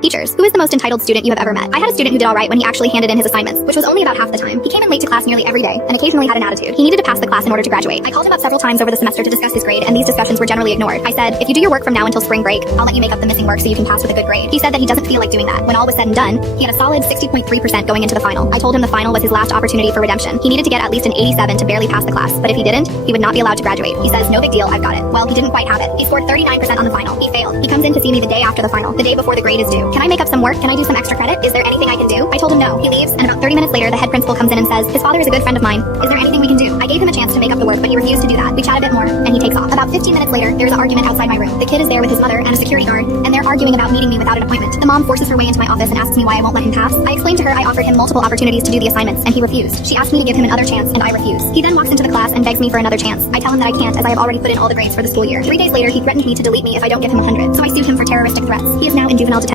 Teachers, who is the most entitled student you have ever met? I had a student who did all right when he actually handed in his assignments, which was only about half the time. He came in late to class nearly every day, and occasionally had an attitude. He needed to pass the class in order to graduate. I called him up several times over the semester to discuss his grade, and these discussions were generally ignored. I said, if you do your work from now until spring break, I'll let you make up the missing work so you can pass with a good grade. He said that he doesn't feel like doing that. When all was said and done, he had a solid 60.3% going into the final. I told him the final was his last opportunity for redemption. He needed to get at least an 87 to barely pass the class, but if he didn't, he would not be allowed to graduate. He says, no big deal, I've got it. Well, he didn't quite have it. He scored 39% on the final. He failed. He comes in to see me the day after the final, the day before the grade is due. Can I make up some work? Can I do some extra credit? Is there anything I can do? I told him no. He leaves, and about 30 minutes later, the head principal comes in and says, his father is a good friend of mine. Is there anything we can do? I gave him a chance to make up the work, but he refused to do that. We chat a bit more, and he takes off. About 15 minutes later, there's an argument outside my room. The kid is there with his mother and a security guard, and they're arguing about meeting me without an appointment. The mom forces her way into my office and asks me why I won't let him pass. I explained to her I offered him multiple opportunities to do the assignments, and he refused. She asked me to give him another chance, and I refuse. He then walks into the class and begs me for another chance. I tell him that I can't, as I have already put in all the grades for the school year. 3 days later, he threatened me to delete me if I don't give him 100. So I sued him for terroristic threats. He is now in juvenile detention.